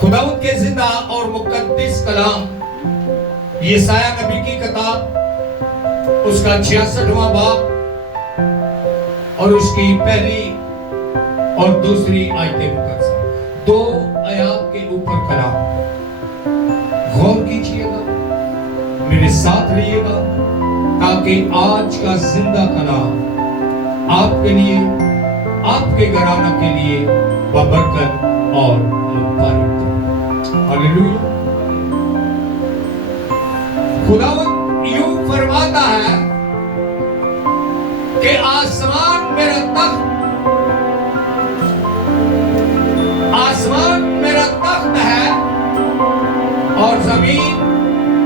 खुदावंद के जिंदा और मुकद्दस कलाम यशायाह नबी की किताब उसका 66वां बाब और उसकी पहली और दूसरी आयतें मुकद्दस, 2 आयत के ऊपर कलाम गौर कीजिएगा, मेरे साथ रहिएगा ताकि आज का जिंदा कलाम आपके लिए, आपके घराना के लिए बबरकत और मुबारक। हालेलुया। खुदावंद यूं फरमाता है कि आसमान मेरा तख्त, आसमान मेरा तख्त है और जमीन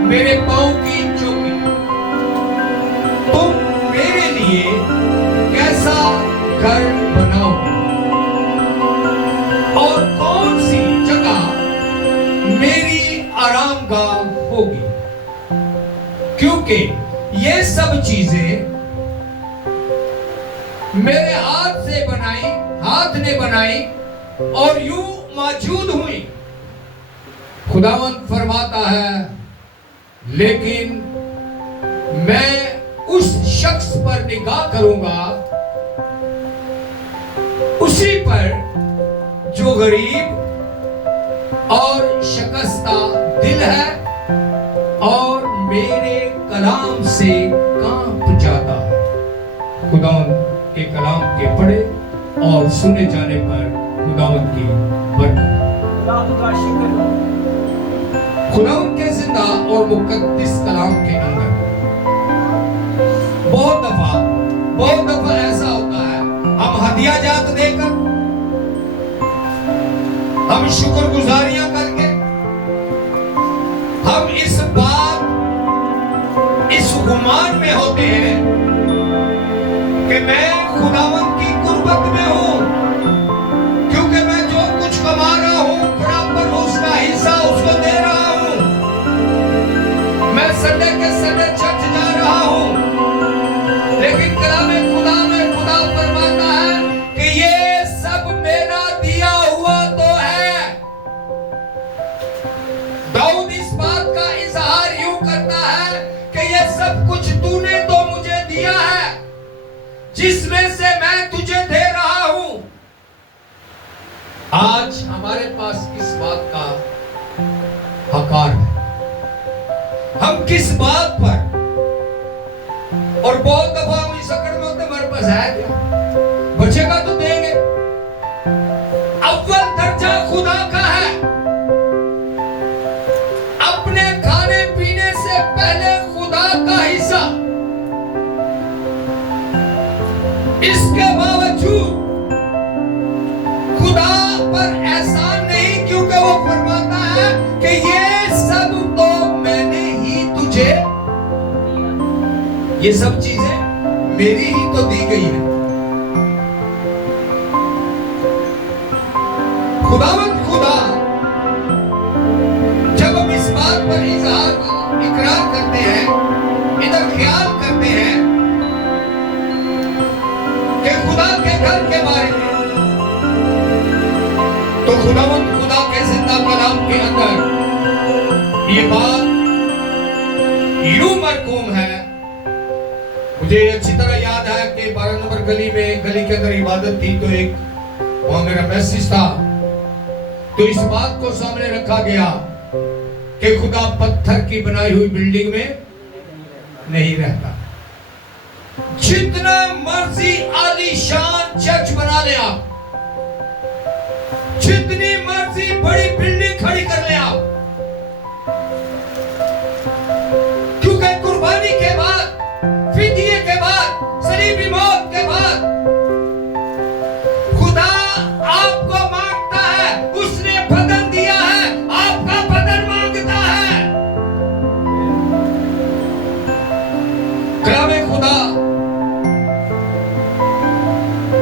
मेरे पांव की चौकी। तुम मेरे लिए कैसा घर बनाओ और कौन सी जगह मेरी आरामगाह होगी, क्योंकि ये सब चीजें मेरे हाथ ने बनाई और यूं मौजूद हुई। खुदावंद फरमाता है, लेकिन मैं उस शख्स पर निगाह करूंगा, उसी पर जो गरीब और शिकस्ता दिल है और मेरे कलाम से कांप जाता है। खुदावंद के कलाम के पढ़े और सुने जाने पर खुदावंद की बरकत। खुदावंद के जिंदा और मुकद्दस कलाम के अंदर बहुत दफा ऐसा होता है, हम हदिया जात देकर, हम शुक्रगुजारियां करके, हम इस गुमान में होते हैं कि मैं खुदावंद की कुर्बत में हूं, क्योंकि मैं जो कुछ कमा रहा हूं बराबर उसका हिस्सा उसको दे रहा हूं। मैं संडे के संडे चर्च जा रहा हूं, लेकिन कलामे खुदा में खुदा फरमाता है कि ये सब मेरा दिया हुआ तो है। दाऊद इस बात का इजहार यूं करता है कि ये सब कुछ तूने तो मुझे दिया है, जिसमें से मैं तुझे दे रहा हूं। आज हमारे पास किस बात का हकार है, हम किस बात पर, और बहुत दफा हम इस अकड़ में होते, हमारे पास है क्या, बचेगा तो देंगे। अव्वल दर्जा खुदा का है, अपने खाने पीने से पहले खुदा का हिस्सा। इसके बावजूद खुदा पर एहसान नहीं, क्योंकि वो फरमाता है कि ये सब तो मैंने ही तुझे, ये सब चीजें मेरी ही तो दी गई है। खुदावंद खुदा, जब हम इस बात पर इकरार करते हैं, इधर ख्याल करते हैं कि खुदा के घर के बारे में, तो खुदावंद खुदा के जिंदा कलाम के अंदर ये बात यूं मरकूम है। मुझे अच्छी तरह याद है कि 12 नंबर गली के अंदर इबादत थी, तो एक वहां मेरा मैसेज था, तो इस बात को सामने रखा गया कि खुदा पत्थर की बनाई हुई बिल्डिंग में नहीं रहता। जितना मर्जी आलीशान चर्च बना ले आप, जितनी मर्जी बड़ी बिल्डिंग खड़ी कर ले आप, क्योंकि कुर्बानी के बाद, फिदिये के बाद, सलीबी मौत के बाद खुदा आपको मांगता है, उसने बदन दिया है, आपका बदन मांगता है। कलामे खुदा,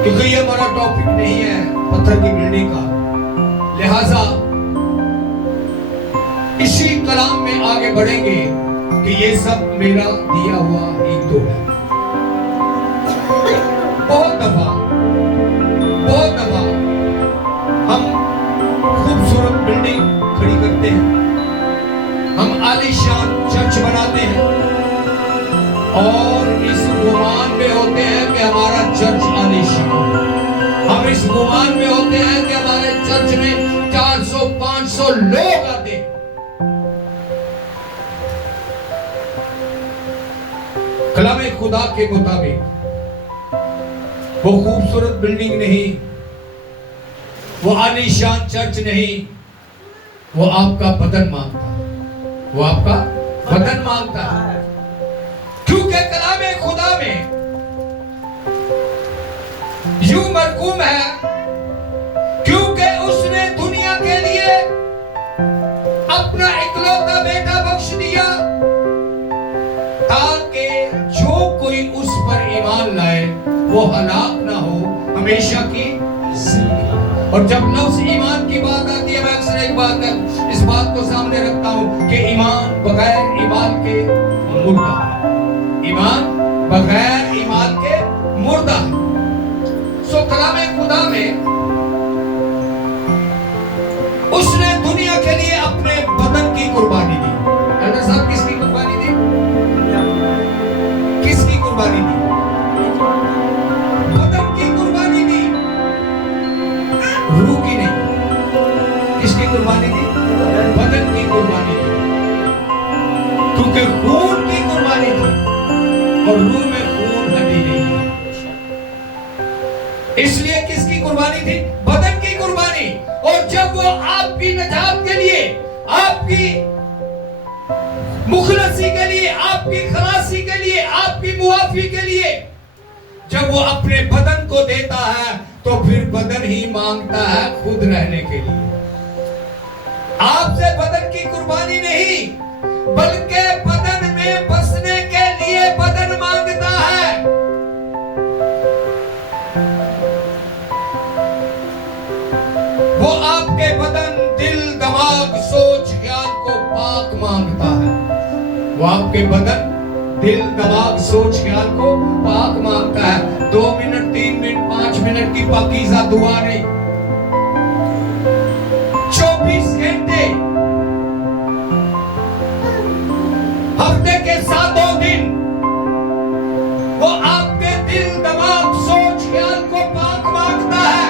क्योंकि ये हमारा टॉपिक नहीं है पत्थर की बिल्डिंग का, लिहाजा इसी कलाम में आगे बढ़ेंगे कि ये सब मेरा दिया हुआ ही तो है। बहुत दफा खुदा के मुताबिक वो खूबसूरत बिल्डिंग नहीं, वो आलीशान चर्च नहीं, वो आपका बदन मांगता है, वो आपका बदन मांगता है। क्योंकि कलामे खुदा में यूं मरकूम है, क्योंकि उसने दुनिया के लिए अपना इकलौता बेटा बख्श दिया, ताकि जो कोई उस पर ईमान लाए वो हलाक ना हो, हमेशा की जिंदगी। और जब लफ्ज ईमान की बात आती है, मैं अक्सर एक बात इस बात को सामने रखता हूं कि ईमान बगैर ईमान के मुर्दा है, ईमान बगैर ईमान के मुर्दा है। सो कलामे खुदा में उसने दुनिया के लिए अपने बदन की कुर्बानी दी। एल्डर साहब, किसकी कुर्बानी दी? किसकी कुर्बानी दी? बदन की कुर्बानी दी, रूह की नहीं। किसकी कुर्बानी दी? बदन की कुर्बानी दी, क्योंकि खून की कुर्बानी थी और रूह में खून हड्डी नहीं। इसलिए किसकी कुर्बानी थी? बदन की कुर्बानी। और जब वो आपकी नजात के लिए, आपकी मुखलसी के लिए, आपकी खलासी के लिए, आपकी मुआफी के लिए जब वो अपने बदन को देता है, तो फिर बदन ही मांगता है खुद रहने के लिए। आपसे बदन की कुर्बानी नहीं, बल्कि बदन में बसने के लिए बदन मांगता है। वो आपके बदन, दिल, दिमाग, सोच, ख्याल को पाक मांगता है। वो आपके बदन, दिल, दिमाग, सोच, ख्याल को पाक मांगता है। 2 मिनट, 3 मिनट, 5 मिनट की पाकीज़ा दुआ नहीं, 24 घंटे, हफ्ते के 7 दिन वो आपके दिल, दिमाग, सोच, ख्याल को पाक मांगता है।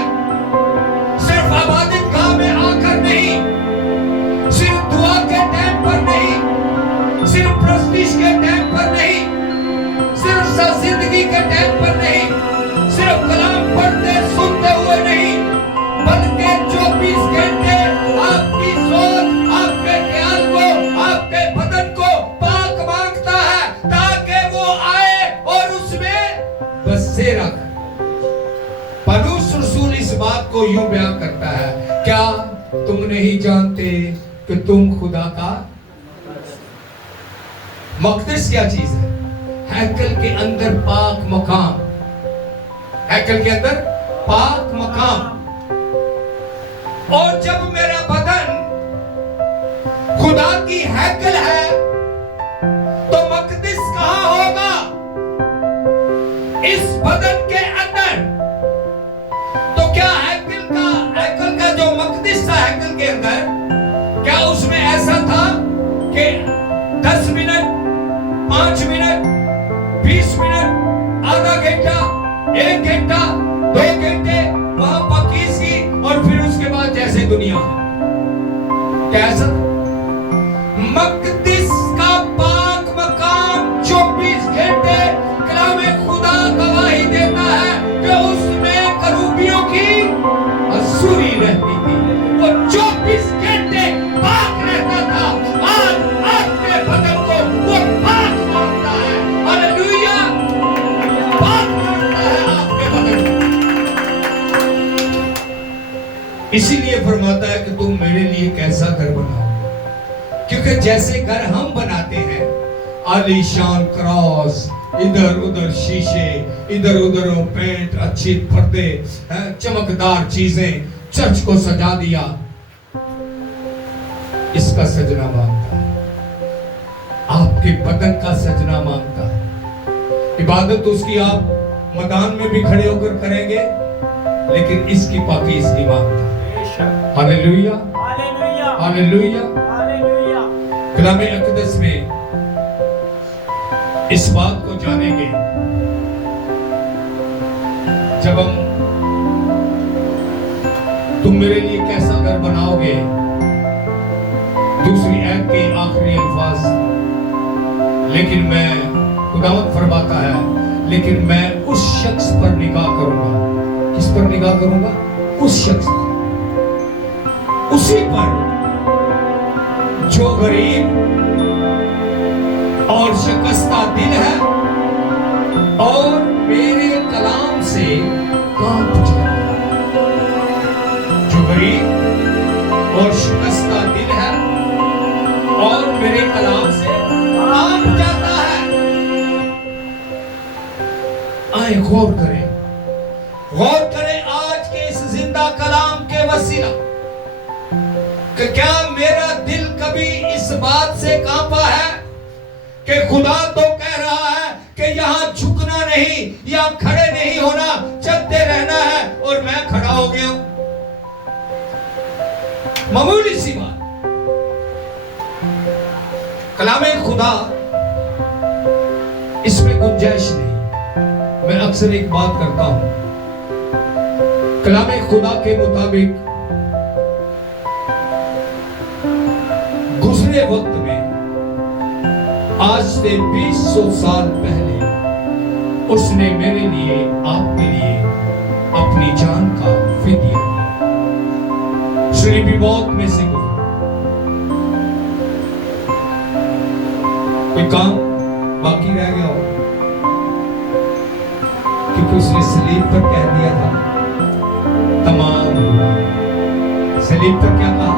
सिर्फ इबादत गाह में आकर नहीं, सिर्फ दुआ के टाइम पर नहीं, सिर्फ प्रस्तीश के टाइम पर नहीं, सिर्फ जिंदगी के टाइम पर नहीं, सिर्फ कलाम पढ़ते सुनते हुए नहीं, बल्कि 24 घंटे आपकी सोच, आपके ख्याल को, आपके बदन को पाक मांगता है, ताकि वो आए और उसमें बसेरा करे। पौलुस रसूल इस बात को यूं बयान करता है, क्या तुम नहीं जानते कि तुम खुदा का मक़दस क्या चीज है? हैकल के अंदर पाक मकाम, हैकल के अंदर पाक मकाम। और जब मेरा बदन खुदा की हैकल है, तो मक़दस कहां होगा? इस बदन के अंदर। तो क्या हैकल का जो मक़दस था हैकल के अंदर, क्या उसमें ऐसा था कि 10 मिनट, 5 मिनट, 20 मिनट, आधा घंटा, 1 घंटा, 2 घंटे वहां पाकीज़गी और फिर उसके बाद जैसे दुनिया है? कैसा? मक़दस का पाक मकाम 24 घंटे कलामे खुदा गवाही देता है कि उसमें करूबियों की असूरी रहती थी। वो 24 घंटे पाक रहता था। आज आपके बदन को वो पाक मांगता है। हालेलुया! पाक मांगता है आपके बदन को। इसीलिए फरमाता है कि तुम मेरे लिए कैसा घर बनाओ, क्योंकि जैसे घर हम बनाते हैं, आलीशान क्रॉस, इधर उधर शीशे, इधर उधर पेंट, अच्छी पर्दे, चमकदार चीजें, चर्च को सजा दिया, इसका सजना मांगता है, आपके बदन का सजना मांगता है। इबादत उसकी आप मैदान में भी खड़े होकर करेंगे, लेकिन इसकी पाकीज़गी मांगता है। Hallelujah, hallelujah, hallelujah, hallelujah. कलामे अक़दस में इस बात को जानेंगे जब हम, तुम मेरे लिए कैसा घर बनाओगे, दूसरी आयत के आखिरी अल्फाज, लेकिन मैं खुदावंद फरमाता है, लेकिन मैं उस शख्स पर निगाह करूंगा। किस पर निगाह करूंगा? उस शख्स पर, उसी पर जो गरीब और शिकस्ता दिल है और मेरे कलाम से कांप जाता है। जो गरीब और शिकस्ता दिल है और मेरे कलाम से कांप जाता है। आए गौर करें, गौर करें आज के इस जिंदा कलाम के वसीला कि क्या मेरा दिल कभी इस बात से कांपा है कि खुदा तो कह रहा है कि यहां झुकना नहीं या खड़े नहीं होना, चलते रहना है, और मैं खड़ा हो गया हूं। मामूली सी बात। कलामे खुदा, इसमें गुंजाइश नहीं। मैं अक्सर एक बात करता हूं, कलामे खुदा के मुताबिक गुजरे वक्त में, आज से 200 साल पहले उसने मेरे लिए, आपके लिए अपनी जान का फिदिया दिया। शरीफी मौत में से कोई काम बाकी रह गया हो, क्योंकि उसने सलीब पर कह दिया था तमाम हुआ। सलीब पर क्या कहा?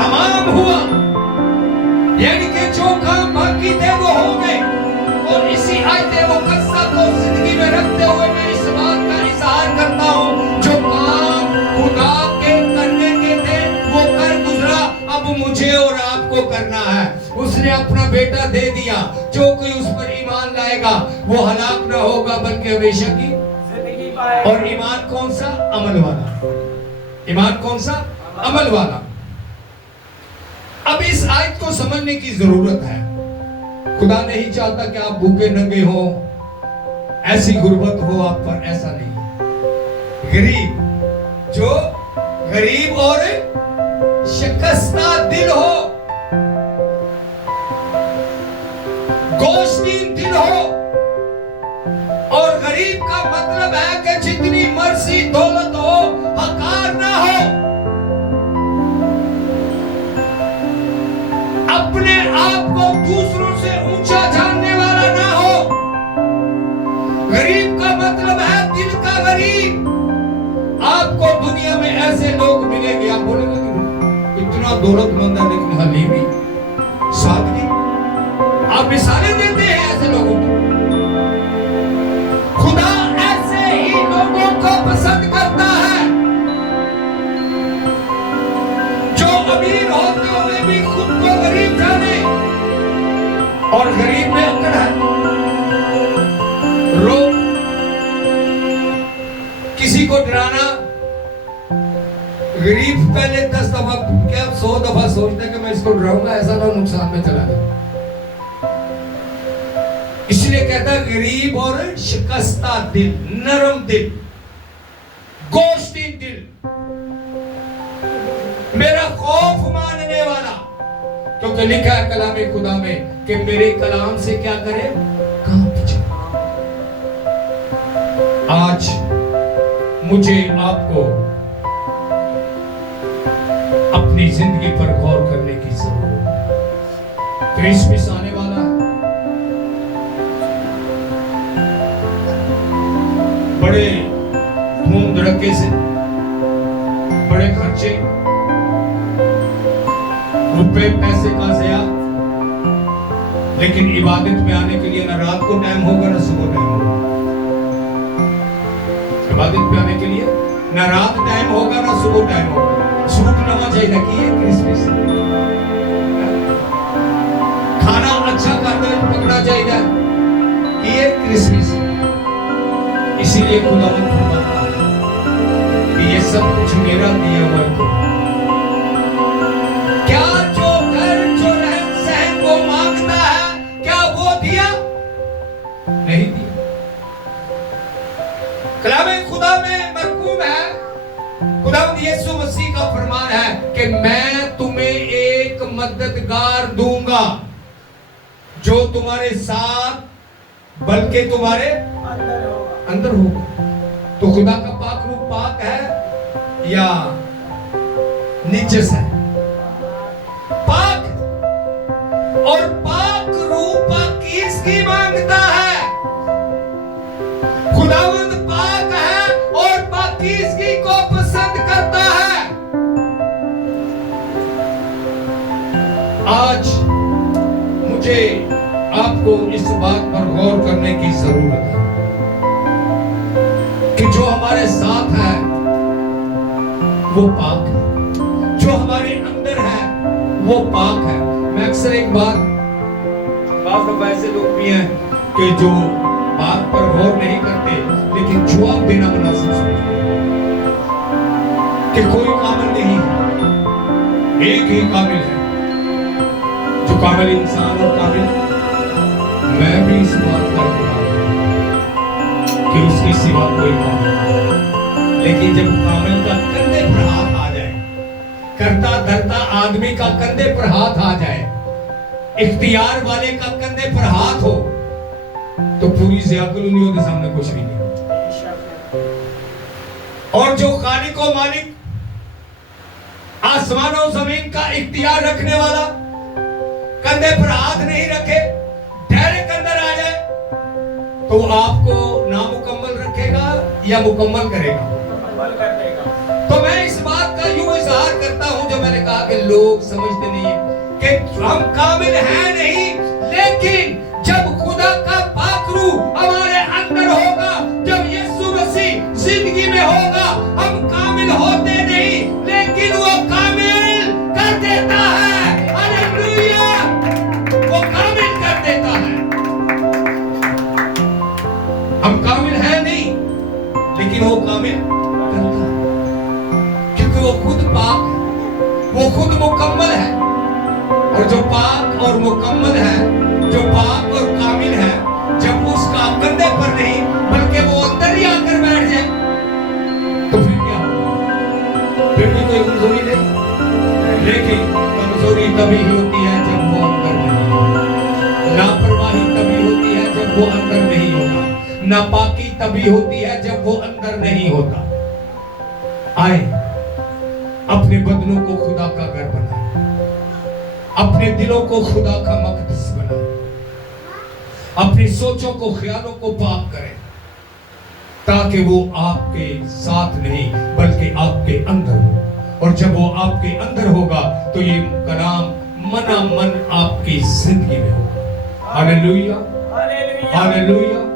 तमाम हुआ। यानी कि जो काम बाकी थे वो हो गए। और इसी आयते मुकद्दसा को जिंदगी में रखते हुए मैं इस बात का इजहार करता हूं, जो काम खुदा के करने के थे वो कर गुजरा, अब मुझे और आपको करना है। उसने अपना बेटा दे दिया, जो कोई उस पर ईमान लाएगा वो हलाक ना होगा बल्कि हमेशा की जिंदगी पाएगा। और ईमान कौन सा? अमल वाला। ईमान कौन सा? अमल वाला। अब इस आयत को समझने की जरूरत है। खुदा नहीं चाहता कि आप भूखे नंगे हो, ऐसी गुर्बत हो आप पर, ऐसा नहीं। गरीब, जो गरीब और शिकस्ता दिल हो, गोश्तीन दिल हो। और गरीब का मतलब है कि जितनी मर्जी दौलत हो, हकार ना हो, अपने आप को दूसरों से ऊंचा जानने वाला ना हो। गरीब का मतलब है दिल का गरीब। आपको दुनिया में ऐसे लोग मिलेंगे, आप बोलेंगे इतना दौलतमंद है लेकिन हाली भी सादगी। आप मिसालें देते हैं ऐसे लोगों की। खुदा ऐसे ही लोगों को पसंद करता है, जो अमीर होते हुए भी खुद को गरीब जाने। और गरीब में अकड़ है। रोग, किसी को डराना, गरीब पहले 10 दफा क्या 100 दफा सोचता है कि मैं इसको डराऊंगा, ऐसा ना नुकसान में चला जाए। इसलिए कहता है गरीब और शिकस्ता दिल, नरम दिल, गोश्तीन दिल, मेरा खौफ मानने वाला। क्योंकि लिखा है कलामे खुदा में कि मेरे कलाम से क्या करे? कांप जाए। आज मुझे आपको अपनी जिंदगी पर गौर करने की जरूरत है। क्रिसमस आने वाला है, बड़े धूम धड़के से, बड़े खर्चे, रुपए पैसे का ज़या, लेकिन इबादत में आने के लिए ना रात को टाइम होगा ना सुबह टाइम होगा। इबादत में आने के लिए ना रात टाइम होगा ना सुबह टाइम होगा। सूट नवा चाहिए कि ये क्रिसमस, खाना अच्छा करते पकड़ा चाहिए कि ये क्रिसमस। इसीलिए खुदावंद फरमाता है कि ये सब कुछ मेरा दिया हुआ है। क्या जो घर, जो रहन सहन को मांगता है, क्या वो दिया? नहीं दिया। कलामे खुदा में मरकूब है, खुदावंद यीशु मसीह का फरमान है कि मैं तुम्हें एक मददगार दूंगा जो तुम्हारे साथ बल्कि तुम्हारे अंदर होगा। तो खुदा का पाक रूप पाक है या निजस है? पाक। और पाक रूप पाकीज़गी मांगता है। खुदावंद पाक है और पाकीज़गी को पसंद करता है। आज मुझे आपको इस बात पर गौर करने की जरूरत है कि जो हमारे साथ है वो पाक है, जो हमारे अंदर है वो पाक है। मैं अक्सर एक बात, बात ऐसे लोग भी हैं कि जो बात पर गौर नहीं करते लेकिन जवाब देना मुनासिब समझते हैं कि कोई कामिल नहीं है, एक ही कामिल है जो कामिल इंसान और कामिल। मैं भी इस बात का कि उसके सिवा कोई कामिल नहीं। लेकिन जब कामिल का कंधे पर हाथ आ जाए, करता धरता आदमी का कंधे पर हाथ आ जाए, इख्तियार वाले का कंधे पर हाथ हो, तो पूरी ज़ियाकुलूनियों के सामने कुछ भी नहीं। और जो खालिक और मालिक आसमानों जमीन का इख्तियार रखने वाला कंधे पर हाथ नहीं रखे, डायरेक्ट अंदर आ जाए, तो आपको नामुकम्मल रखेगा या मुकम्मल करेगा? मुकम्मल कर देगा। तो मैं इस बात का यूं इजहार करता हूं जो मैंने कहा कि लोग समझते नहीं है कि हम कामिल हैं नहीं, लेकिन जब खुदा का पाक रूह हमारे अंदर होगा, जब यीशु मसीह जिंदगी में होगा, हम कामिल होते नहीं लेकिन वो कामिल कर देता है। हालेलुया, वो कामिल कर देता है। हम कामिल हैं नहीं लेकिन वो कामिल करता है, क्योंकि वो खुद पाक है, वो खुद मुकम्मल है। और जो पाक और मुकम्मल है, जो पाक और कामिल है, जब उसका कंधे पर नहीं बल्कि वो अंदर ही आकर बैठ जाए, तो फिर क्या होगा? फिर भी कोई कमजोरी नहीं, लेकिन कमजोरी तभी होती है जब वो अंदर नहीं होगा। लापरवाही तभी होती है जब वो अंदर नहीं होगा। नापाकी तभी होती है जब वो अंदर नहीं होता। आए अपने बदनों को खुदा का घर बनाए, अपने दिलों को खुदा का मकदस बनाए, अपनी सोचों को, ख्यालों को पाक करें, ताकि वो आपके साथ नहीं बल्कि आपके अंदर हो। और जब वो आपके अंदर होगा तो ये कलाम मना मन आपकी जिंदगी में होगा। Hallelujah, hallelujah, hallelujah.